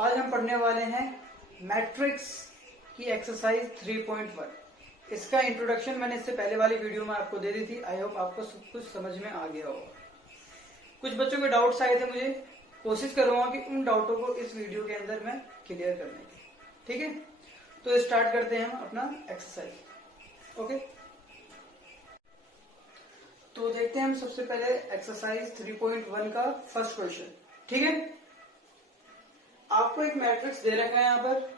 आज हम पढ़ने वाले हैं मैट्रिक्स की एक्सरसाइज 3.1। इसका इंट्रोडक्शन मैंने इससे पहले वाली वीडियो में आपको दे दी थी। आई होप आपको सब कुछ समझ में आ गया होगा। कुछ बच्चों के डाउट्स आए थे, मुझे कोशिश करूंगा कि उन डाउटों को इस वीडियो के अंदर मैं क्लियर करने की। ठीक है, तो स्टार्ट करते हैं हम अपना एक्सरसाइज। ओके, तो देखते हैं हम सबसे पहले एक्सरसाइज 3.1 का फर्स्ट क्वेश्चन। ठीक है, आपको एक मैट्रिक्स दे रखा है यहाँ पर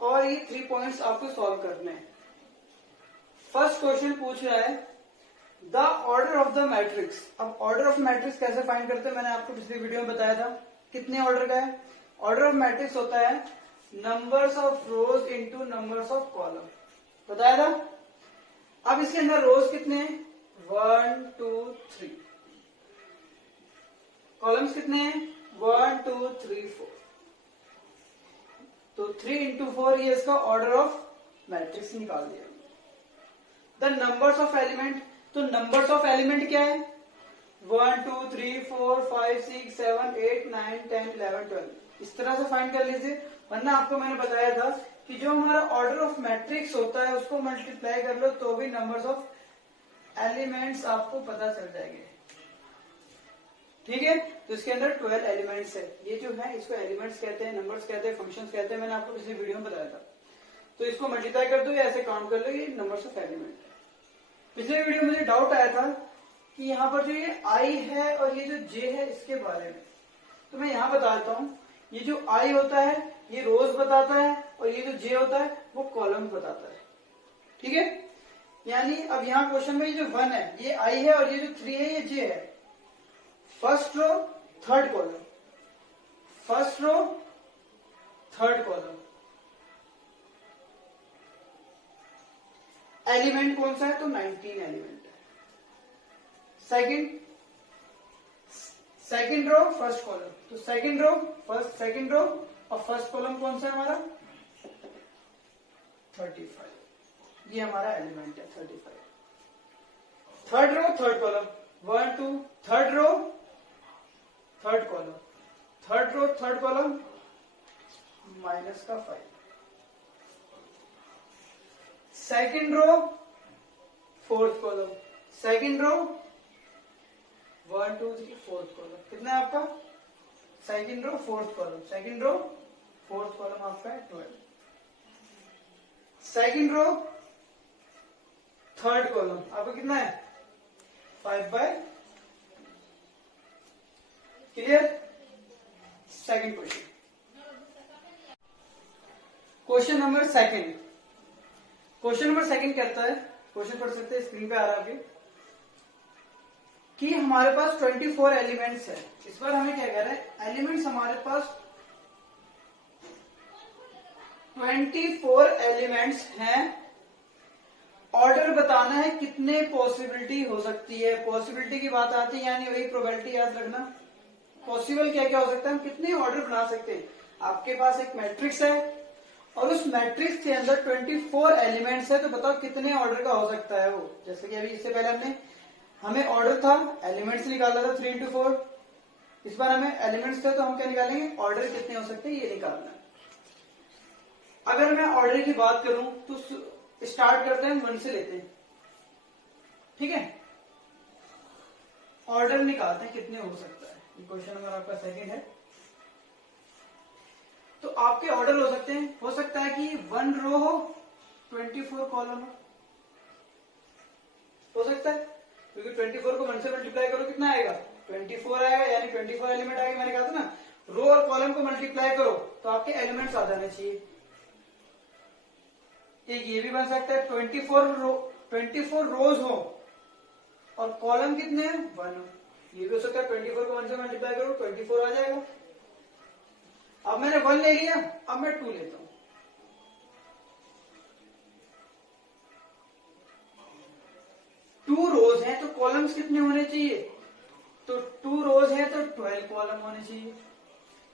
और ये 3 पॉइंट्स आपको सॉल्व करने हैं। फर्स्ट क्वेश्चन पूछ रहा है the order of the matrix. अब ऑर्डर ऑफ मैट्रिक्स कैसे फाइंड करते हैं, मैंने आपको पिछली वीडियो में बताया था। कितने ऑर्डर का है? ऑर्डर ऑफ मैट्रिक्स होता है numbers of rose into numbers of column, बताया था। अब इसके अंदर रोज कितने हैं? 1 2 3। कॉलम्स कितने हैं? 1 2 3 4। तो 3 इंटू 4 ये इसका ऑर्डर ऑफ मैट्रिक्स निकाल दिया। द नंबर्स ऑफ एलिमेंट, तो नंबर्स ऑफ एलिमेंट क्या है? 1 2 3 4 5 6 7 8 9 10 11 12। इस तरह से फाइंड कर लीजिए, वरना आपको मैंने बताया था कि जो हमारा ऑर्डर ऑफ मैट्रिक्स होता है उसको मल्टीप्लाई कर लो तो भी नंबर्स ऑफ एलिमेंट्स आपको पता चल जाएंगे। ठीक है, तो इसके अंदर 12 एलिमेंट्स है। ये जो है इसको एलिमेंट्स कहते हैं, नंबर्स कहते हैं, फंक्शंस कहते हैं। मैंने आपको पिछली वीडियो में बताया था। तो इसको मल्टीप्लाई कर दो या ऐसे काउंट कर लो, ये नंबर्स ऑफ एलिमेंट है। पिछले वीडियो में मुझे डाउट आया था कि यहाँ पर जो ये आई है और ये जो जे है इसके बारे में, तो मैं यहाँ बताता हूँ। ये जो आई होता है ये रोज बताता है और ये जो जे होता है वो कॉलम बताता है। ठीक है, यानी अब यहाँ क्वेश्चन में ये जो 1 है ये आई है और ये जो 3 है ये जे है। First row third column, first row third column. Element कौन सा है? तो 19 एलिमेंट है। सेकंड रो फर्स्ट कॉलम, तो second row first, second row और फर्स्ट कॉलम कौन सा है हमारा? 35। ये हमारा एलिमेंट है 35। Third row third column 1 2, third row third column, third row third column minus का 5। Second row fourth column, second row 1 2 3 fourth column. कितना है आपका? Second row fourth column, second row fourth column आपका है 12। सेकंड रो थर्ड कॉलम आपका कितना है? 5/। Clear? Second question, question number second. Question number second कहता है, क्वेश्चन पढ़ सकते हैं, स्क्रीन पे आ रहा है अभी, कि हमारे पास 24 एलिमेंट्स है। इस बार हमें क्या कह रहा है? एलिमेंट्स हमारे पास 24 एलिमेंट्स हैं। ऑर्डर बताना है कितने पॉसिबिलिटी हो सकती है। पॉसिबिलिटी की बात आती है यानी वही प्रोबेबिलिटी याद रखना। पॉसिबल क्या क्या हो सकता है, हम कितने ऑर्डर बना सकते हैं। आपके पास एक मैट्रिक्स है और उस मैट्रिक्स के अंदर 24 एलिमेंट्स है, तो बताओ कितने ऑर्डर का हो सकता है वो। जैसे कि अभी इससे पहले हमें ऑर्डर था, एलिमेंट्स निकालना था 3 into 4। इस बार हमें एलिमेंट्स थे तो हम क्या निकालेंगे? ऑर्डर कितने हो सकते हैं ये निकालना है। अगर मैं ऑर्डर की बात करूं तो स्टार्ट करते हैं 1 से लेते हैं। ठीक है, ऑर्डर निकालते हैं कितने हो सकता है। ये क्वेश्चन नंबर आपका सेकंड है। तो आपके ऑर्डर हो सकते हैं, हो सकता है कि 1 रो हो 24 कॉलम हो सकता है, क्योंकि 24 को 1 से मल्टीप्लाई करो कितना आएगा? 24 आएगा, यानी 24 एलिमेंट आएगा। मैंने कहा था ना, रो और कॉलम को मल्टीप्लाई करो तो आपके एलिमेंट्स आ जाने चाहिए। एक ये भी बन सकता है 24 रोज हो और कॉलम कितने हैं? 1 हो। ये भी हो सकता है 24 को 1 से मल्टीप्लाई करो 24 आ जाएगा। अब मैंने 1 ले लिया, अब मैं 2 लेता हूं। 2 रोज हैं तो कॉलम्स कितने होने चाहिए? तो 2 रोज हैं तो 12 कॉलम होने चाहिए,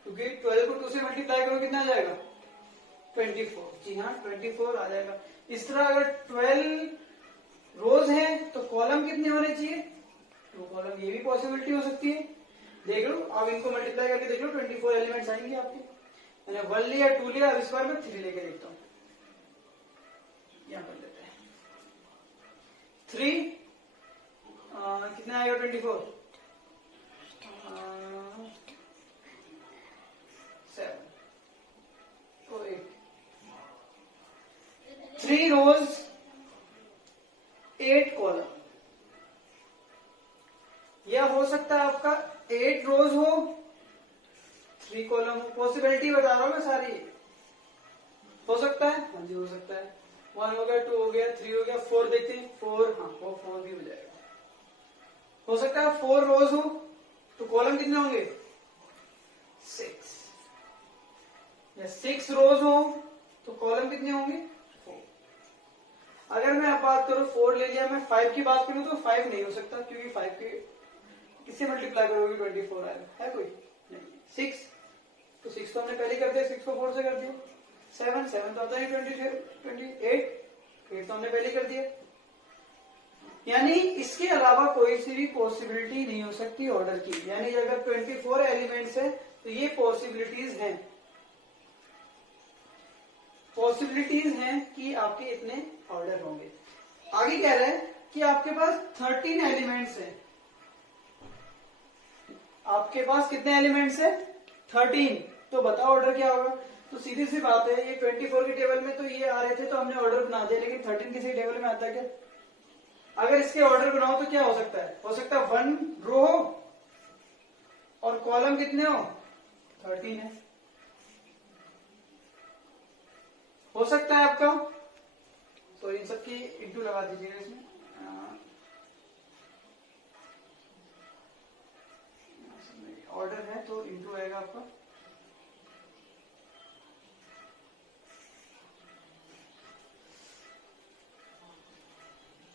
क्योंकि 12 को 2 से मल्टीप्लाई करो कितना आ जाएगा? 24। जी हाँ, 24 आ जाएगा। इस तरह अगर 12 रोज हैं तो कॉलम कितने होने चाहिए? 2 कॉलम। ये भी पॉसिबिलिटी हो सकती है। देख लो, अब इनको मल्टीप्लाई करके देख लो, 24 एलिमेंट्स आएंगे आपके। मैंने 1 लिया 2 लिया, अब इस बार मैं 3 लेके देखता हूं। यहां कर लेते हैं 3 कितना आएगा 24 7 तो 8 3 रोज 8 कॉलम। यह हो सकता है आपका 8 रोज हो 3 कॉलम हो। पॉसिबिलिटी बता रहा हूं मैं सारी। हो सकता है, हाँ जी हो सकता है। 1 हो गया, 2 हो गया, 3 हो गया, 4 देखते हैं 4, हाँ वो 4 भी हो जाएगा। हो सकता है 4 रोज हो तो कॉलम कितने होंगे 6, या 6 रोज हो तो कॉलम कितने होंगे 4। अगर मैं अब बात करूं 4 ले लिया, मैं 5 की बात करूं तो 5 नहीं हो सकता, क्योंकि 5 के किससे मल्टीप्लाई करोगे 24 आएगा, है कोई नहीं। 6 तो 6 तो हमने पहले कर दिया, 6 को 4 से कर दिया। 7 तो आता है 28 तो हमने पहले कर दिया। यानी इसके अलावा कोई सी भी पॉसिबिलिटी नहीं हो सकती ऑर्डर की। यानी अगर 24 एलिमेंट्स है तो ये पॉसिबिलिटीज हैं, कि आपके इतने ऑर्डर होंगे। आगे कह रहे हैं कि आपके पास 13 एलिमेंट्स हैं। आपके पास कितने एलिमेंट्स है 13, तो बताओ ऑर्डर क्या होगा। तो सीधी सी बात है, ये 24 की टेबल में तो ये आ रहे थे तो हमने ऑर्डर बना दिया, लेकिन 13 किसी टेबल में आता है क्या। अगर इसके ऑर्डर बनाओ तो क्या हो सकता है 1 रो हो और कॉलम कितने हो 13 है। हो सकता है आपका, तो इन सबकी इंटू लगा दीजिएगा इसमें। ऑर्डर है तो इंटू आएगा आपका।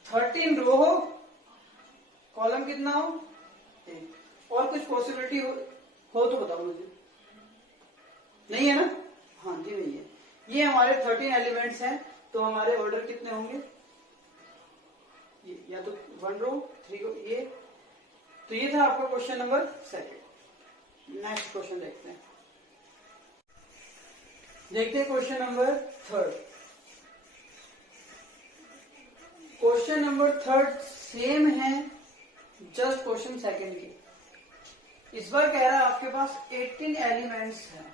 थर्टीन रो हो, कॉलम कितना हो 1। और कुछ पॉसिबिलिटी हो तो बताओ मुझे। नहीं है ना, हाँ जी नहीं है। ये हमारे 13 एलिमेंट्स हैं, तो हमारे ऑर्डर कितने होंगे, ये या तो 1 रो 3 रो ये। तो ये था आपका क्वेश्चन नंबर 2। नेक्स्ट क्वेश्चन देखते हैं। Question number 3। Question number 3 same है, जस्ट क्वेश्चन 2 की। इस बार कह रहा है आपके पास 18 एलिमेंट्स हैं,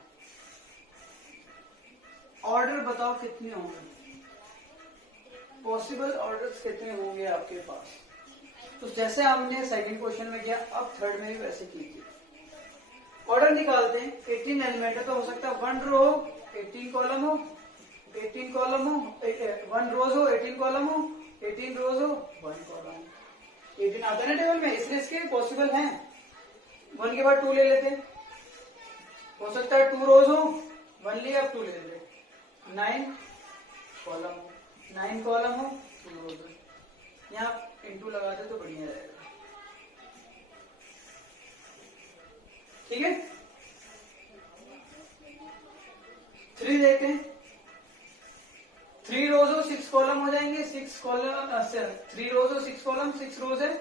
ऑर्डर बताओ कितने होंगे, पॉसिबल ऑर्डर्स कितने होंगे आपके पास। तो जैसे हमने सेकंड क्वेश्चन में किया, अब थर्ड में भी वैसे कीजिए। ऑर्डर निकालते हैं। 18 एलिमेंट है तो हो सकता है 1 रो हो 18 कॉलम हो, 18 कॉलम हो 1 रोज हो 18 कॉलम हो, 18 रोज हो 1 कॉलम हो। 18 आता है ना टेबल में, इसलिए इसके पॉसिबल हैं। 1 के बाद 2 ले लेते, हो सकता है 2 रोज हो, 1 लिया अब 2 ले लेते, 9 कॉलम हो, 9 कॉलम हो 2 रोज हो। यहाँ इंटू लगा दे तो बढ़िया रहेगा, ठीक है। 3 देखते हैं। 3 रोज हो 6 कॉलम हो जाएंगे, 6 कॉलम 3 रोज हो 6 कॉलम, 6 रोज है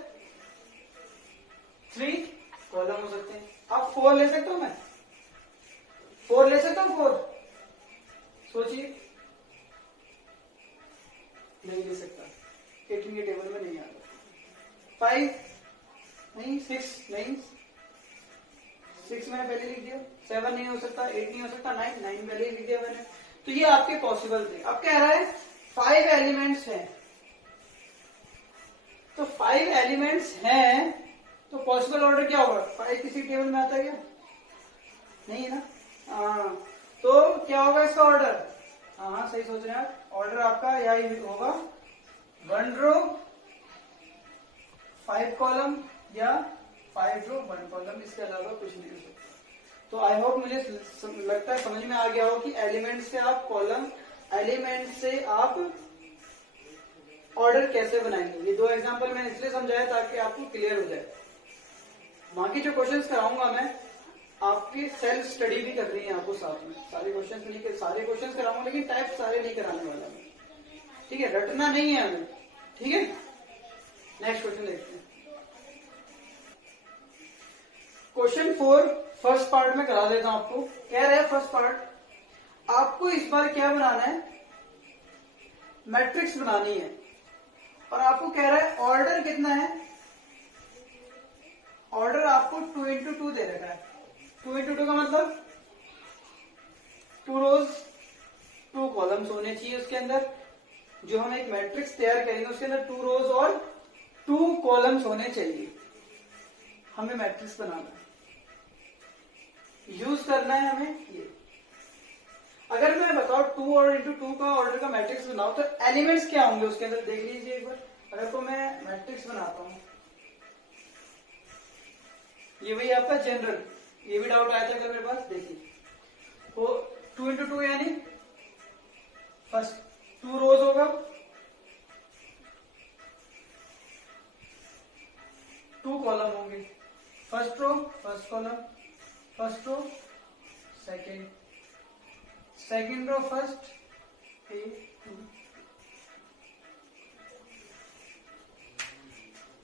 3 कॉलम हो सकते हैं। अब 4 ले सकता हूं मैं, 4 ले सकता हूं 4, सोचिए नहीं ले सकता, 18 के टेबल में नहीं आ रहा। 5 नहीं, 6 नहीं, 6 मैंने पहले लिख दिया, 7 नहीं हो सकता, 8 नहीं हो सकता, 9 पहले ही लिख दिया मैंने। तो ये आपके पॉसिबल थे। अब कह रहा है 5 एलिमेंट्स हैं, तो 5 एलिमेंट्स हैं तो पॉसिबल ऑर्डर क्या होगा, 5 किसी टेबल में आता है क्या, नहीं है ना। तो क्या होगा इसका ऑर्डर, हाँ सही सोच रहे हैं आप। ऑर्डर आपका यही होगा 1 रो 5 कॉलम या 5 रो 1 कॉलम, इसके अलावा कुछ नहीं हो सकता। तो आई होप मुझे लगता है समझ में आ गया हो कि एलिमेंट से आप कॉलम, एलिमेंट से आप ऑर्डर कैसे बनाएंगे। ये 2 एग्जांपल मैंने इसलिए समझाया ताकि आपको क्लियर हो जाए। बाकी जो क्वेश्चंस कराऊंगा मैं, आपकी सेल्फ स्टडी भी कर रही है आपको साथ में। सारे क्वेश्चंस नहीं कर, सारे क्वेश्चंस कराऊंगा लेकिन टाइप सारे नहीं कराने वाला मैं, ठीक है। रटना नहीं है हमें, ठीक है। नेक्स्ट क्वेश्चन देखते हैं। क्वेश्चन 4 फर्स्ट पार्ट में करा देता हूं आपको। कह रहे हैं फर्स्ट पार्ट, आपको इस बार क्या बनाना है, मैट्रिक्स बनानी है, और आपको कह रहा है ऑर्डर कितना है, ऑर्डर आपको 2 इंटू 2 दे रखा है। 2 इंटू 2 का मतलब 2 रोज 2 कॉलम्स होने चाहिए उसके अंदर। जो हम एक मैट्रिक्स तैयार करेंगे उसके अंदर 2 रोज और 2 कॉलम्स होने चाहिए। हमें मैट्रिक्स बनाना है, यूज करना है हमें ये। अगर मैं बताऊं 2 और इंटू 2 का ऑर्डर का मैट्रिक्स बनाऊं तो एलिमेंट्स क्या होंगे उसके अंदर, देख लीजिए एक बार। अगर तो मैं मैट्रिक्स बनाता हूं, ये वही आपका जनरल, ये भी डाउट आया था अगर मेरे पास, देखिए वो 2 इंटू 2 यानी फर्स्ट 2 रोज होगा, 2 कॉलम होंगे, first row first column, first row second row first A 2,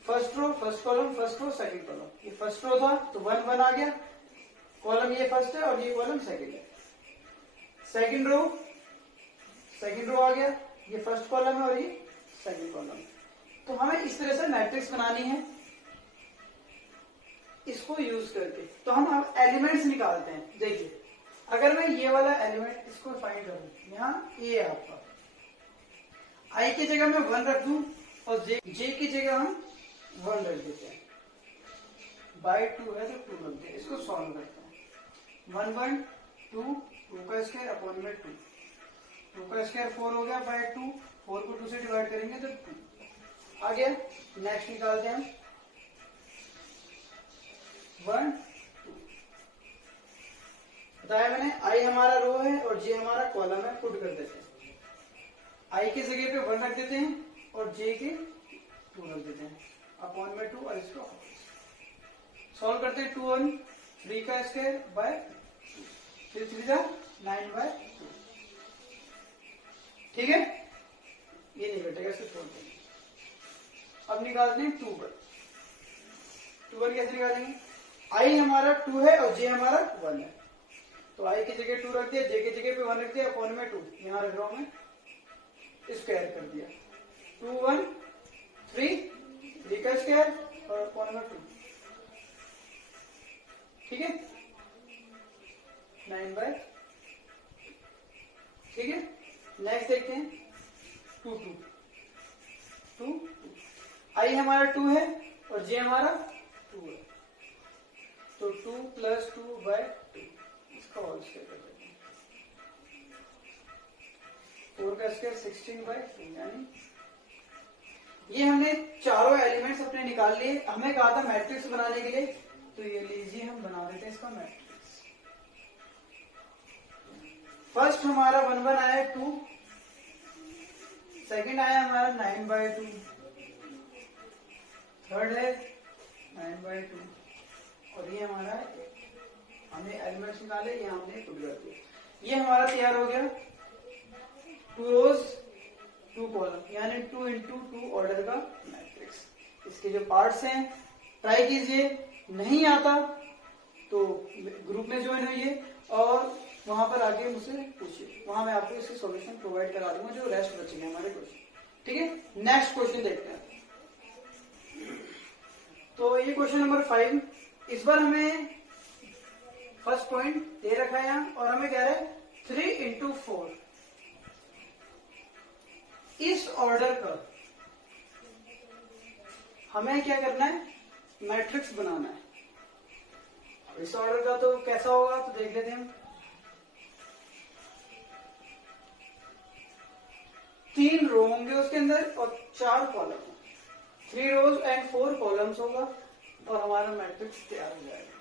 first row first column, first row second column. ये फर्स्ट रो था तो 1 1 आ गया, कॉलम ये फर्स्ट है और ये कॉलम सेकंड है। सेकंड रो आ गया, ये फर्स्ट कॉलम है और ये सेकंड कॉलम। तो हमें इस तरह से मैट्रिक्स बनानी है इसको यूज करके। तो हम अब एलिमेंट्स निकालते हैं। देखिए अगर मैं ये वाला एलिमेंट इसको फाइंड करूं, यहाँ ए है आपका, आई की जगह मैं 1 रख दूं और जे की जगह हम 1 रख देते हैं, बाय 2 है तो 2 रखते हैं। इसको सॉल्व करते हैं। 1 1 2, 2 का स्क्वायर अपॉन में 2, 2 का स्क्वायर 4 हो गया बाय 2, 4 को 2 से डिवाइड करेंगे तो 2 आ गया। नेक्स्ट निकालते हैं हम 1 2, बताया मैंने आई हमारा रो है और जे हमारा कॉलम है, पुट कर देते हैं। आई की जगह पे 1 रख देते हैं और जे के 2 रख देते हैं, अपॉन में 2 और इसको सॉल्व करते हैं। 2 1 3 का स्क्वायर बाय 3 3 जा 9 बाय 2, ठीक है, ये नहीं घटेगा, इसको छोड़ देंगे। अब निकालते हैं 2 1, 2 1 कैसे निकालेंगे, आई हमारा 2 है और जे हमारा 1 है, तो आई की जगह 2 रख दिया, जे की जगह पे 1 रख दिया, अपॉन में 2 यहां रख रहा हूं मैं, स्क्वायर कर दिया। 2 1 3 का स्क्वायर और अपॉन में 2, ठीक है, 9 बाय, ठीक है। नेक्स्ट देखते हैं 2 2 2 2, आई हमारा 2 है और जे हमारा 2 है, तो 2 प्लस 2 बाय 2, इसका होल स्क्वायर कर देते हैं। 4 का स्क्वायर 16 बाय 2, यानी ये हमने चारों एलिमेंट्स अपने निकाल लिए। हमें कहा था मैट्रिक्स बनाने के लिए, तो ये लीजिए हम बना देते हैं इसका मैट्रिक्स। फर्स्ट हमारा 1 1 आया 2, सेकंड आया हमारा 9 बाय 2, थर्ड है 9 बाय 2 और ये हमारा हमने एलिमेंट्स निकाले, ये हमने पुट कर दिया। ये हमारा तैयार हो गया 2 रोज 2 कॉलम, यानी 2 इंटू 2 ऑर्डर का मैट्रिक्स। इसके जो पार्ट्स हैं ट्राई कीजिए, नहीं आता तो ग्रुप में ज्वाइन होइए और वहां पर आके मुझसे पूछिए, वहां मैं आपको इसके सॉल्यूशन प्रोवाइड करा दूंगा जो रेस्ट बचे हैं हमारे क्वेश्चन, ठीक है। नेक्स्ट क्वेश्चन देखते हैं। तो ये क्वेश्चन नंबर 5, इस बार हमें फर्स्ट पॉइंट दे रखा है यहाँ और हमें कह रहा है 3 इंटू 4 इस ऑर्डर का हमें क्या करना है, मैट्रिक्स बनाना है। इस ऑर्डर का तो कैसा होगा तो देख लेते हैं हम। 3 रो होंगे उसके अंदर और 4 कॉलम, 3 रोज एंड 4 कॉलम्स होगा और हमारा मैट्रिक्स तैयार हो जाएगा।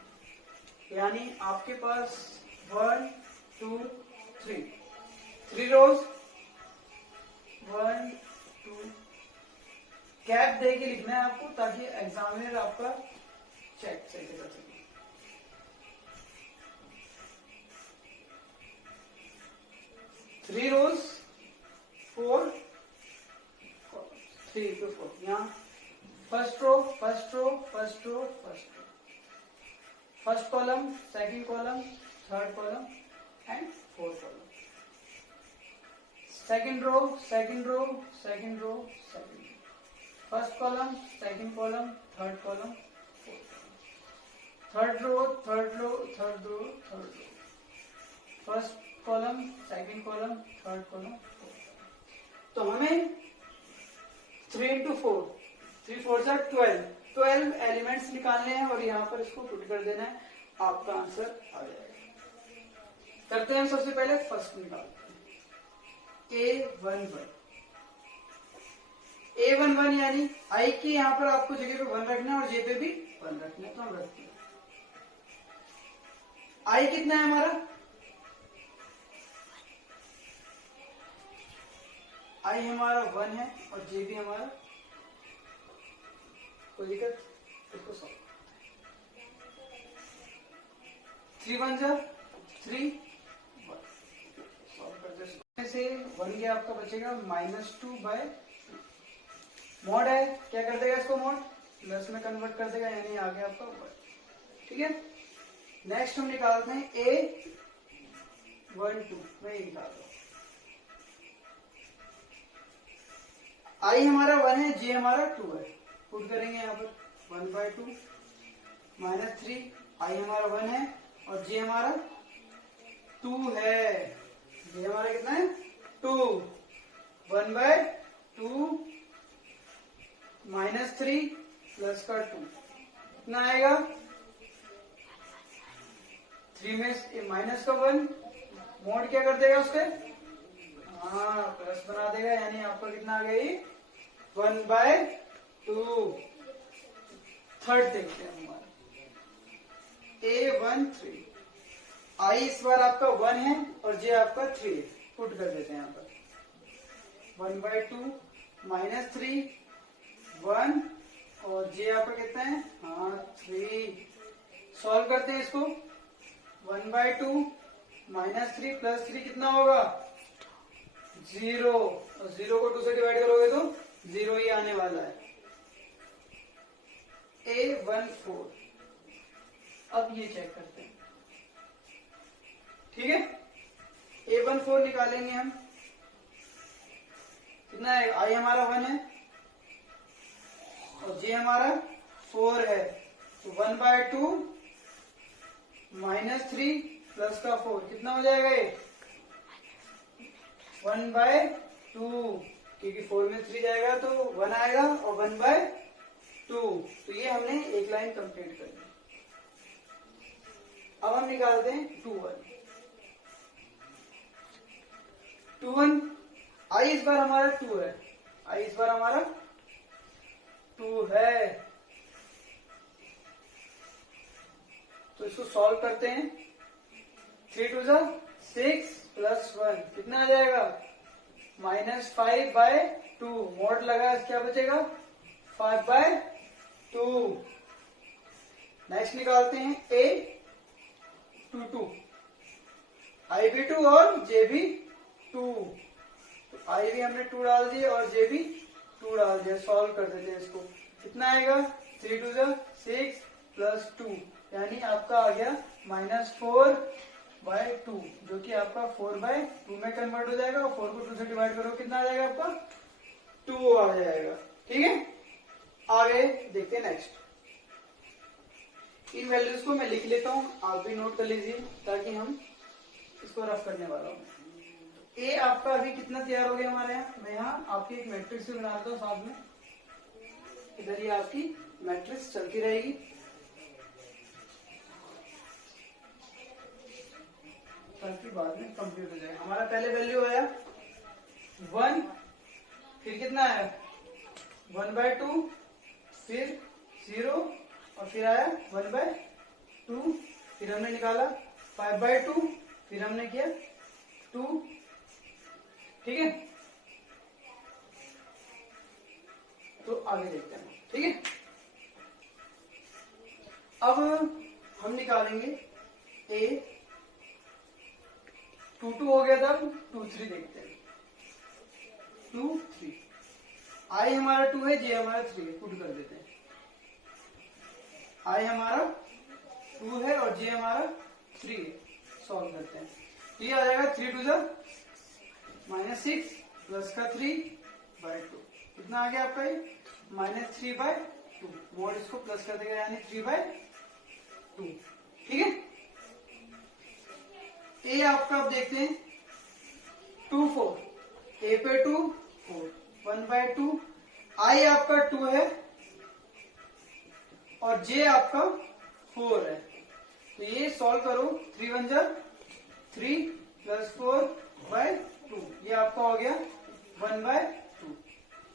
यानी आपके पास 1 2 3 रोज 1 2, गैप दे के लिखना है आपको ताकि एग्जामिनर आपका चेक सही कर सके। 3 रोज 4 3 to 4, यहाँ first row first row first row first row, first column second column third column and fourth column. Second row, second row, second row, second row, first column, second column, third column, third row, third row, third row, third row, first column, second column, third column. तो हमें 3 into 4, 3 4 are 12 elements निकालने हैं और यहाँ पर इसको put कर देना है, आपका आंसर आ जाएगा। करते हैं सबसे पहले फर्स्ट निकालते हैं A11। A11 यानी आई की यहाँ पर आपको जगह पे 1 रखना है और जे पे भी 1 रखना है, तो हम रखते हैं। आई कितना है हमारा, आई हमारा 1 है और जे भी हमारा, कोई दिक्कत, इसको सॉल्व 3 1 जा 3 1 सॉल्व कर दे। से 1 गया आपका बचेगा -2/2। मॉड है, क्या कर देगा इसको, मॉड प्लस में कन्वर्ट कर देगा, यानी आ गया आपका 1। ठीक है, नेक्स्ट हम निकालते हैं A12। मैं ये निकाल रहा हूं, आई हमारा 1 है, जे हमारा 2 है, पुट करेंगे यहाँ पर 1/2 -3। आई हमारा 1 है और जे हमारा 2 है, जे हमारा कितना है 2, 1/2 -3 प्लस का 2 कितना आएगा, 3 में माइनस का 1, मोड क्या कर देगा उसके, हाँ प्लस बना देगा, यानी आपका कितना आ गया 1/2। थर्ड देखते हैं हमारा A13। आई इस बार आपका 1 है और जे आपका 3 है, पुट कर देते हैं यहाँ पर 1/2 -3 1 और जे आपका कितना है, हाँ 3। सॉल्व करते हैं इसको, 1/2 -3 + 3 कितना होगा 0, और 0 को 2 से डिवाइड करोगे तो 0 ही आने वाला है। A14। अब ये चेक करते हैं, ठीक है, A14 निकालेंगे हम, कितना है, आई हमारा 1 है और जे हमारा 4 है, तो 1/2 -3 प्लस का 4 कितना हो जाएगा ये 1/2, क्योंकि 4 में 3 जाएगा तो 1 आएगा और 1/2, तो ये हमने एक लाइन कंप्लीट कर दी। अब हम निकालते हैं 2 1। आई इस बार हमारा 2 है, आई इस बार हमारा 2 है, तो इसको सॉल्व करते हैं। 3 2 6 + 1 कितना आ जाएगा -5/2। मोड लगा, क्या बचेगा 5/2। नेक्स्ट निकालते हैं A22। आई भी 2 और जे भी 2, तो आई भी हमने 2 डाल दिए और जे भी 2 डाल दिया। सॉल्व कर देते हैं इसको, कितना आएगा 3 2 6 + 2, यानी आपका आ गया -4/2, जो कि आपका 4/2 में कन्वर्ट हो जाएगा, और 4 को 2 से डिवाइड करो कितना आ जाएगा आपका 2 आ जाएगा। ठीक है, आगे देखते हैं नेक्स्ट। इन वैल्यूज को मैं लिख लेता हूं, आप भी नोट कर लीजिए ताकि हम इसको रफ करने वाला हूं। ए आपका अभी कितना तैयार हो गया हमारे यहाँ, मैं यहाँ आपकी एक मैट्रिक्स भी बनाता हूँ साथ में, इधर ही आपकी मैट्रिक्स चलती रहेगी। ताकि बाद में कंप्लीट हो जाए। हमारा पहले वैल्यू आया 1, फिर कितना आया 1/2, फिर 0 और फिर आया 1/2, फिर हमने निकाला 5/2, फिर हमने किया 2। ठीक है, तो आगे देखते हैं। ठीक है, अब हम निकालेंगे A22 हो गया, तब 2 3 देखते हैं। 2 3, आई हमारा 2 है, जे हमारा 3 है, पुट कर देते हैं। आई हमारा 2 है और जे हमारा 3 है, सॉल्व करते हैं। तो ये आ जाएगा 3 2 -6 प्लस का 3/2 कितना आ गया आपका ये -3/2 मोड इसको प्लस कर देगा यानी 3/2 ठीक है। ए आपका अब देखते हैं 2 4 ए पे 2 4 1/2 आई आपका 2 है और जे आपका 4 है तो ये सॉल्व करो 3 1 जा 3 प्लस 4/2 ये आपका हो गया 1/2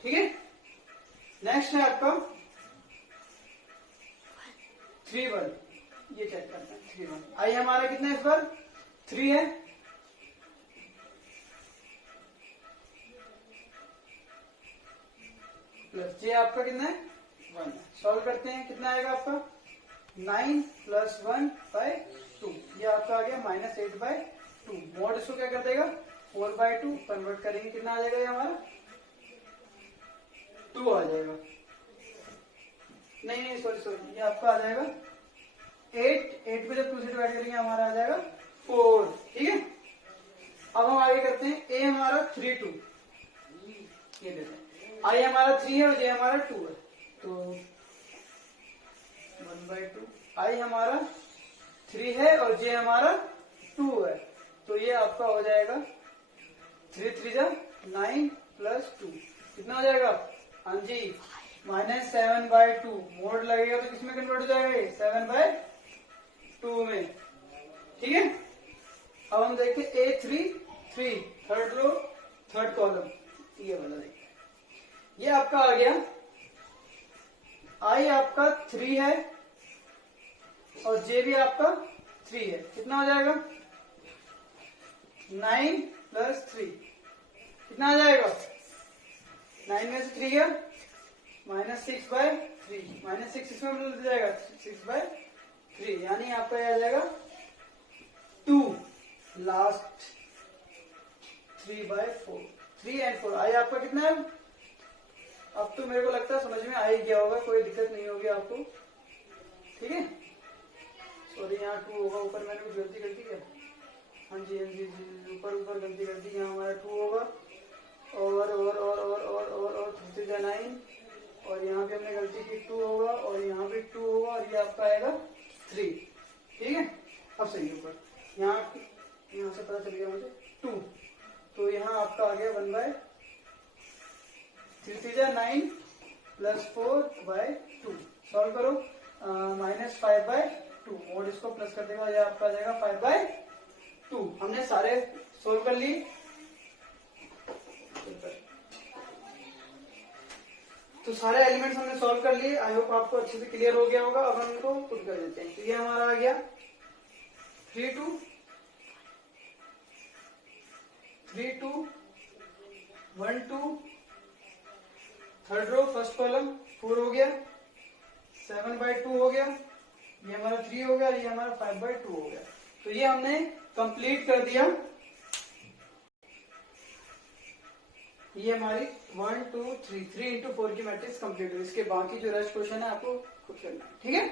ठीक है। नेक्स्ट है आपका 3 1 ये चेक करते हैं 3 1 आई हमारा कितना है इस बार 3 है प्लस जे आपका कितना है 1 सॉल्व करते हैं कितना आएगा आपका 9 प्लस 1/2 ये आपका आ गया -8/2 मोड इसको क्या कर देगा 4/2 कन्वर्ट करेंगे कितना आ जाएगा ये हमारा 2 आ जाएगा नहीं सॉरी ये आपका आ जाएगा 8 पे जब 2 से डिवाइड करेंगे हमारा आ जाएगा 4 ठीक है। अब हम आगे करते हैं ए हमारा 3 2 ये देते हैं आई हमारा 3 है और जे हमारा 2 है तो 1/2 आई हमारा 3 है और जे हमारा 2 है तो ये आपका हो जाएगा 3 3 जा 9 प्लस 2 कितना हो जाएगा हाँ जी -7/2 मोड लगेगा तो किसमें कन्वर्ट हो जाएगा ये 7/2 में ठीक है। अब हम देखते हैं A3 third row third column ये वाला देखिए ये आपका आ गया आई आपका 3 है और जे भी आपका 3 है कितना हो जाएगा 9 प्लस 3 कितना आ जाएगा 9 में से 3 गया -6/3 -6 इसमें मिल जाएगा 6/3 यानी आपका ये आ जाएगा 2 लास्ट 3/4 3 and 4 आई आपका कितना है अब तो मेरे को लगता है समझ में आ ही गया होगा कोई दिक्कत नहीं होगी आपको ठीक है। सॉरी यहाँ 2 होगा ऊपर मैंने कुछ गलती कर दी क्या हाँ जी ऊपर गलती कर दी यहाँ हमारा 2 होगा और 3 9 और यहाँ पे हमने गलती की 2 होगा और यहाँ पे 2 होगा और ये आपका आएगा 3 ठीक है। अब सही ऊपर यहाँ से पता चल गया मुझे 2 तो यहाँ आपका आ गया 1/3 3 जा 9 प्लस 4/2 सॉल्व करो -5/2 मोड इसको प्लस कर देगा ये आपका आ जाएगा 5/2 हमने सारे सोल्व कर लिए तो सारे एलिमेंट्स हमने सॉल्व कर लिए आई होप आपको अच्छे से क्लियर हो गया होगा। अब हम इनको पुट कर देते हैं तो ये हमारा आ गया 3 2 3 2 1 2 थर्ड रो फर्स्ट कॉलम 4 हो गया 7/2 हो गया ये हमारा 3 हो गया ये हमारा 5/2 हो गया तो ये हमने कंप्लीट कर दिया ये हमारी 1 2 3 3 into 4 की मैट्रिक्स कंप्लीट हुई। इसके बाकी जो रेस्ट क्वेश्चन है आपको खुद करना है ठीक है।